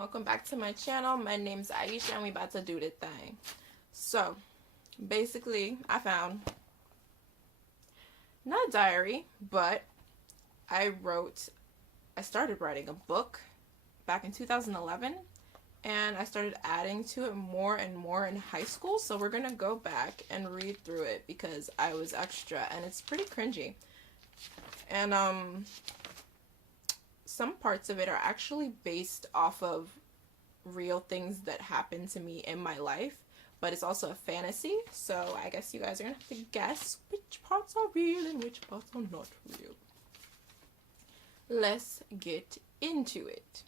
Welcome back to my channel. My name's Aisha and we about to do the thing. So basically I found not a diary, but I started writing a book back in 2011 and I started adding to it more and more in high school. So we're gonna go back and read through it because I was extra and it's pretty cringy. And some parts of it are actually based off of real things that happened to me in my life, but it's also a fantasy, so I guess you guys are gonna have to guess which parts are real and which parts are not real. Let's get into it.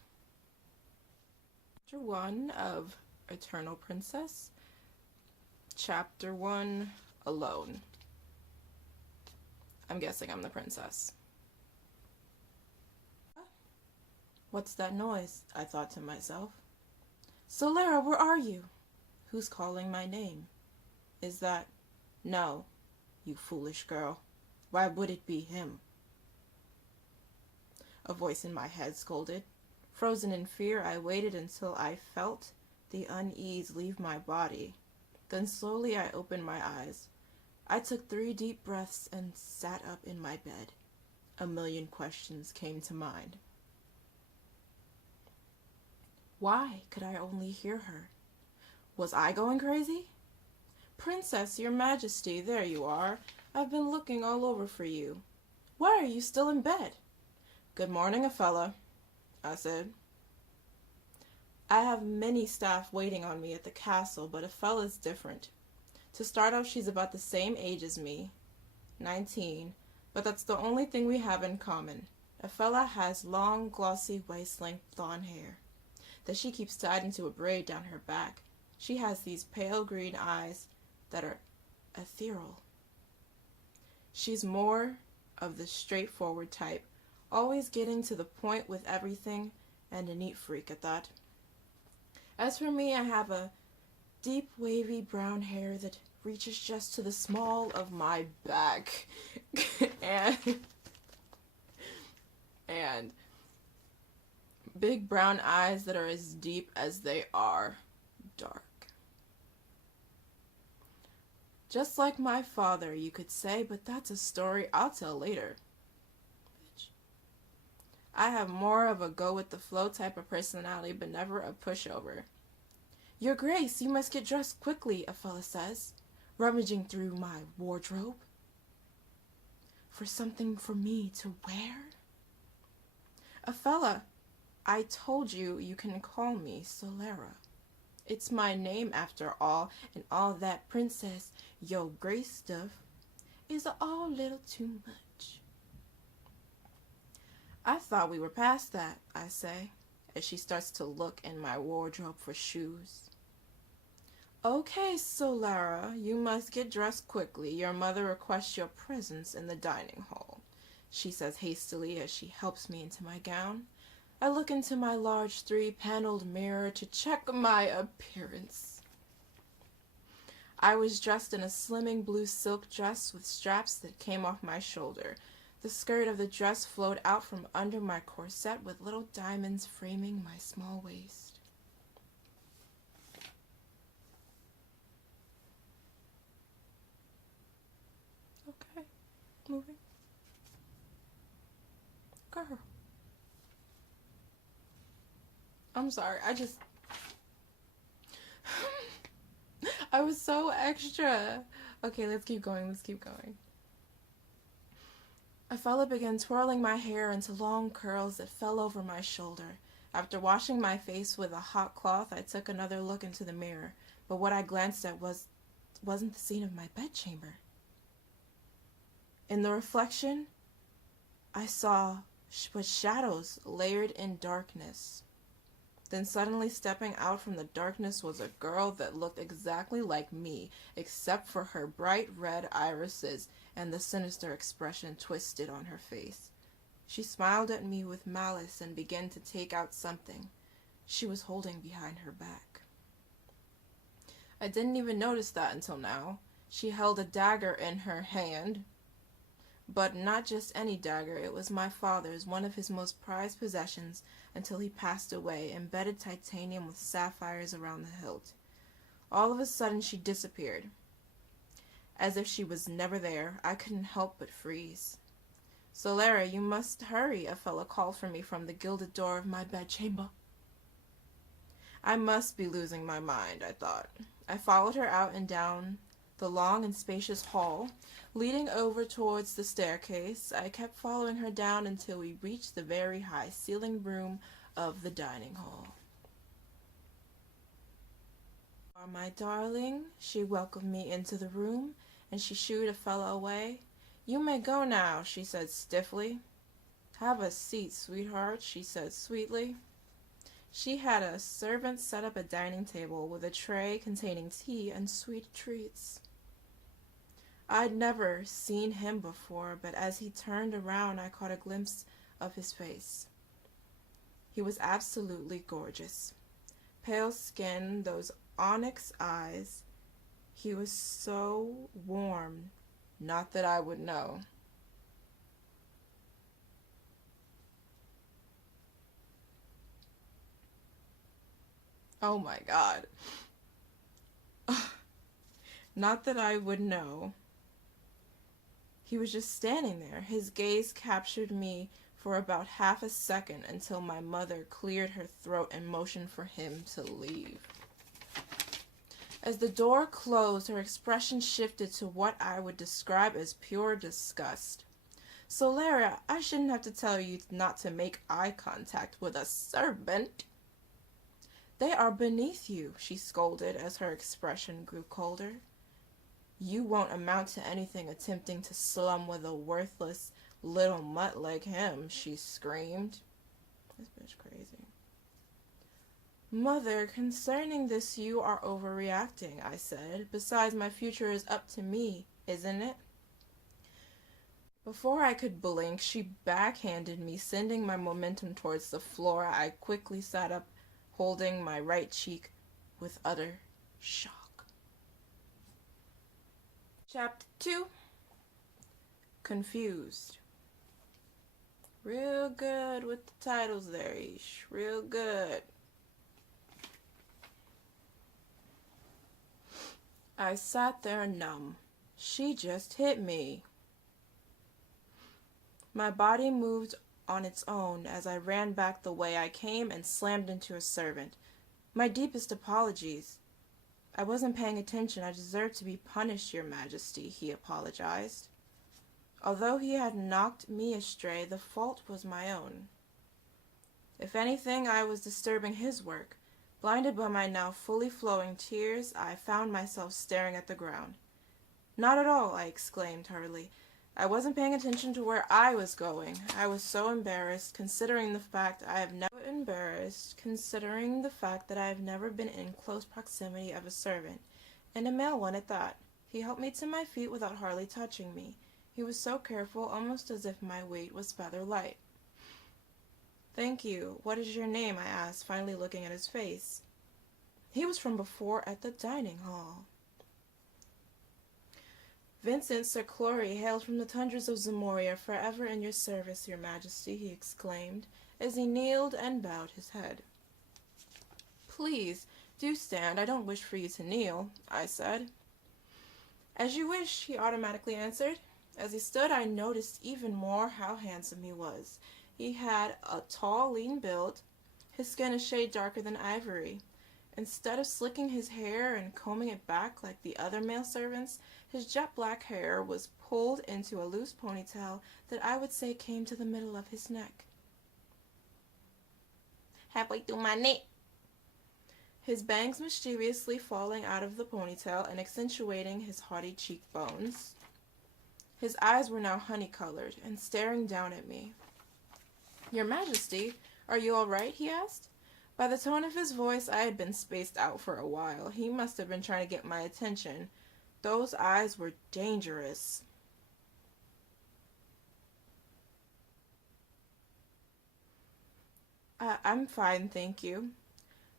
Chapter 1 of Eternal Princess. Chapter 1, Alone. I'm guessing I'm the princess. What's that noise? I thought to myself. Solera, where are you? Who's calling my name? Is that... No, you foolish girl. Why would it be him? A voice in my head scolded. Frozen in fear, I waited until I felt the unease leave my body. Then slowly I opened my eyes. I took 3 deep breaths and sat up in my bed. A million questions came to mind. Why could I only hear her? Was I going crazy? Princess, your majesty, there you are. I've been looking all over for you. Why are you still in bed? Good morning, Afella, I said. I have many staff waiting on me at the castle, but Afella's different. To start off, she's about the same age as me, 19, but that's the only thing we have in common. Afella has long, glossy, waist-length blonde hair that she keeps tied into a braid down her back. She has these pale green eyes that are ethereal. She's more of the straightforward type, always getting to the point with everything, and a neat freak at that. As for me, I have a deep, wavy brown hair that reaches just to the small of my back, and big brown eyes that are as deep as they are dark. Just like my father, you could say, but that's a story I'll tell later. Bitch. I have more of a go-with-the-flow type of personality, but never a pushover. Your Grace, you must get dressed quickly, Afella says, rummaging through my wardrobe. For something for me to wear? Afella, I told you you can call me Solera. It's my name after all, and all that Princess Yo Grace stuff is all a little too much. I thought we were past that, I say, as she starts to look in my wardrobe for shoes. Okay, Solera, you must get dressed quickly. Your mother requests your presence in the dining hall, she says hastily as she helps me into my gown. I look into my large 3-paneled mirror to check my appearance. I was dressed in a slimming blue silk dress with straps that came off my shoulder. The skirt of the dress flowed out from under my corset with little diamonds framing my small waist. Okay, moving. Girl. I'm sorry, I was so extra. Okay, let's keep going. Afella began twirling my hair into long curls that fell over my shoulder. After washing my face with a hot cloth, I took another look into the mirror, but what I glanced at wasn't the scene of my bedchamber. In the reflection, I saw was shadows layered in darkness. Then suddenly stepping out from the darkness was a girl that looked exactly like me, except for her bright red irises and the sinister expression twisted on her face. She smiled at me with malice and began to take out something she was holding behind her back. I didn't even notice that until now. She held a dagger in her hand, But not just any dagger, it was my father's, one of his most prized possessions until he passed away, embedded titanium with sapphires around the hilt. All of a sudden she disappeared. As if she was never there, I couldn't help but freeze. "Solara, you must hurry," a fellow called for me from the gilded door of my bedchamber. I must be losing my mind, I thought. I followed her out and down the long and spacious hall, leading over towards the staircase. I kept following her down until we reached the very high-ceilinged room of the dining hall. "My darling," she welcomed me into the room, and she shooed a fellow away. "You may go now," she said stiffly. "Have a seat, sweetheart," she said sweetly. She had a servant set up a dining table with a tray containing tea and sweet treats. I'd never seen him before, but as he turned around I caught a glimpse of his face. He was absolutely gorgeous. Pale skin, those onyx eyes. He was so warm, not that I would know. Oh my God. Not that I would know. He was just standing there. His gaze captured me for about half a second until my mother cleared her throat and motioned for him to leave. As the door closed, her expression shifted to what I would describe as pure disgust. "Solara, I shouldn't have to tell you not to make eye contact with a servant." "They are beneath you," she scolded as her expression grew colder. "You won't amount to anything attempting to slum with a worthless little mutt like him," she screamed. This bitch crazy. "Mother, concerning this you are overreacting," I said. "Besides, my future is up to me, isn't it?" Before I could blink, she backhanded me, sending my momentum towards the floor. I quickly sat up, holding my right cheek with utter shock. Chapter 2. Confused. Real good with the titles there, Ish. Real good. I sat there numb. She just hit me. My body moved on its own as I ran back the way I came and slammed into a servant. "My deepest apologies. I wasn't paying attention. I deserve to be punished, Your Majesty," he apologized. Although he had knocked me astray, the fault was my own. If anything, I was disturbing his work. Blinded by my now fully flowing tears, I found myself staring at the ground. "Not at all," I exclaimed hurriedly. "I wasn't paying attention to where I was going. I was so embarrassed, considering the fact that I have never been in close proximity of a servant, and a male one at that." He helped me to my feet without hardly touching me. He was so careful, almost as if my weight was feather light. "Thank you. What is your name?" I asked, finally looking at his face. He was from before at the dining hall. "Vincent Sir Clory, hailed from the tundras of Zamoria, forever in your service, Your Majesty," he exclaimed, as he kneeled and bowed his head. "Please, do stand. I don't wish for you to kneel," I said. "As you wish," he automatically answered. As he stood, I noticed even more how handsome he was. He had a tall, lean build, his skin a shade darker than ivory. Instead of slicking his hair and combing it back like the other male servants, his jet black hair was pulled into a loose ponytail that I would say came to the middle of his neck. "Halfway through my neck." His bangs mischievously falling out of the ponytail and accentuating his haughty cheekbones. His eyes were now honey-colored and staring down at me. "Your Majesty, are you all right?" he asked. By the tone of his voice, I had been spaced out for a while. He must have been trying to get my attention. Those eyes were dangerous. "I'm fine, thank you.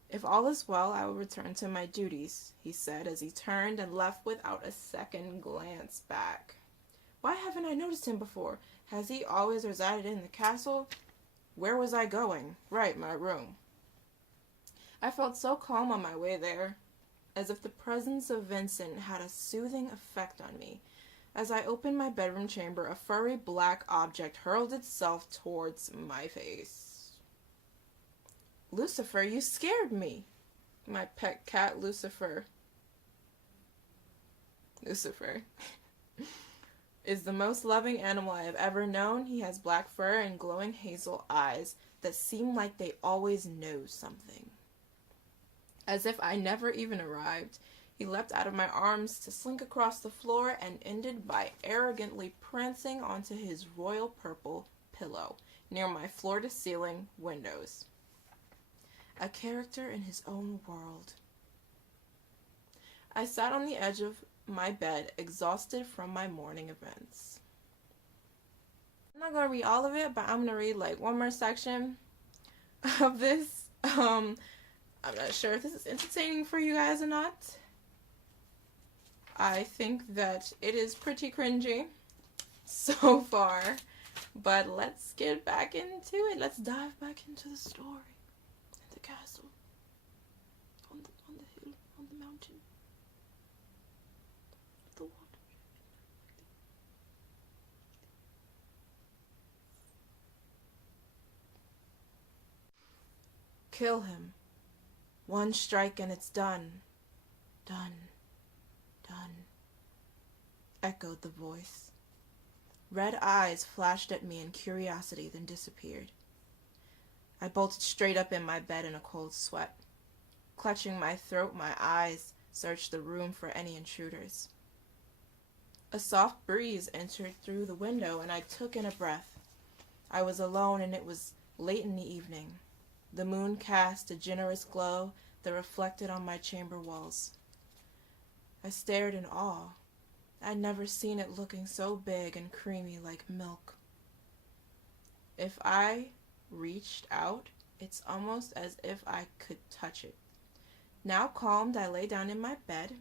If all is well, I will return to my duties," he said as he turned and left without a second glance back. Why haven't I noticed him before? Has he always resided in the castle? Where was I going? Right, my room. I felt so calm on my way there, as if the presence of Vincent had a soothing effect on me. As I opened my bedroom chamber, a furry black object hurled itself towards my face. Lucifer, you scared me. My pet cat, Lucifer. Lucifer is the most loving animal I have ever known. He has black fur and glowing hazel eyes that seem like they always know something. As if I never even arrived, he leapt out of my arms to slink across the floor and ended by arrogantly prancing onto his royal purple pillow near my floor-to-ceiling windows. A character in his own world. I sat on the edge of my bed, exhausted from my morning events. I'm not going to read all of it, but I'm going to read like one more section of this. I'm not sure if this is entertaining for you guys or not. I think that it is pretty cringy so far, but let's get back into it. Let's dive back into the story. The castle. On the hill, on the mountain. The water. Kill him. One strike and it's done. Done. Done. Echoed the voice. Red eyes flashed at me in curiosity, then disappeared. I bolted straight up in my bed in a cold sweat. Clutching my throat, my eyes searched the room for any intruders. A soft breeze entered through the window, and I took in a breath. I was alone, and it was late in the evening. The moon cast a generous glow that reflected on my chamber walls. I stared in awe. I'd never seen it looking so big and creamy like milk. If I reached out, it's almost as if I could touch it. Now calmed, I lay down in my bed,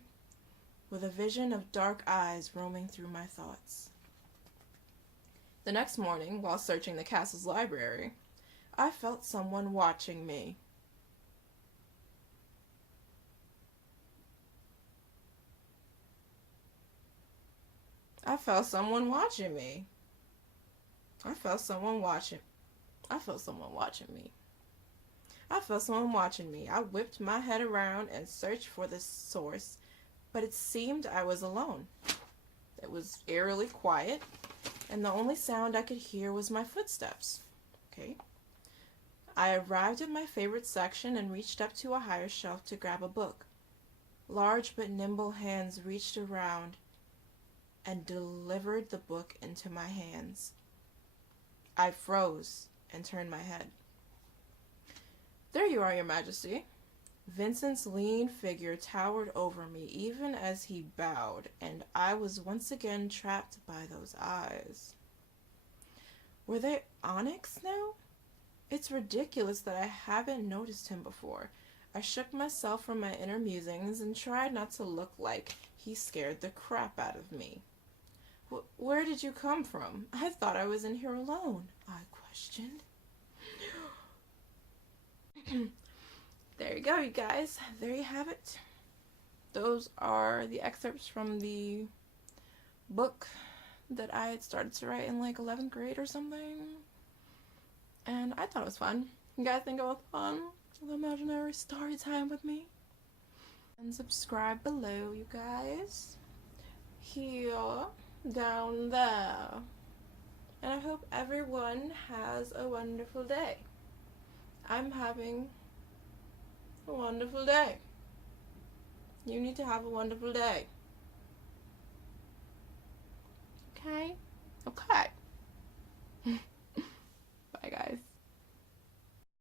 with a vision of dark eyes roaming through my thoughts. The next morning, while searching the castle's library, I felt someone watching me. I felt someone watching me. I felt someone watching me. I whipped my head around and searched for the source, but it seemed I was alone. It was eerily quiet, and the only sound I could hear was my footsteps. Okay. I arrived at my favorite section and reached up to a higher shelf to grab a book. Large but nimble hands reached around and delivered the book into my hands. I froze and turned my head. There you are, Your Majesty. Vincent's lean figure towered over me even as he bowed, and I was once again trapped by those eyes. Were they onyx now? It's ridiculous that I haven't noticed him before. I shook myself from my inner musings and tried not to look like he scared the crap out of me. Where did you come from? I thought I was in here alone, I questioned. There you go, you guys. There you have it. Those are the excerpts from the book that I had started to write in like 11th grade or something. And I thought it was fun. You guys think it was fun? The imaginary story time with me? And subscribe below, you guys. Here, down there. And I hope everyone has a wonderful day. I'm having a wonderful day. You need to have a wonderful day. Okay? Okay.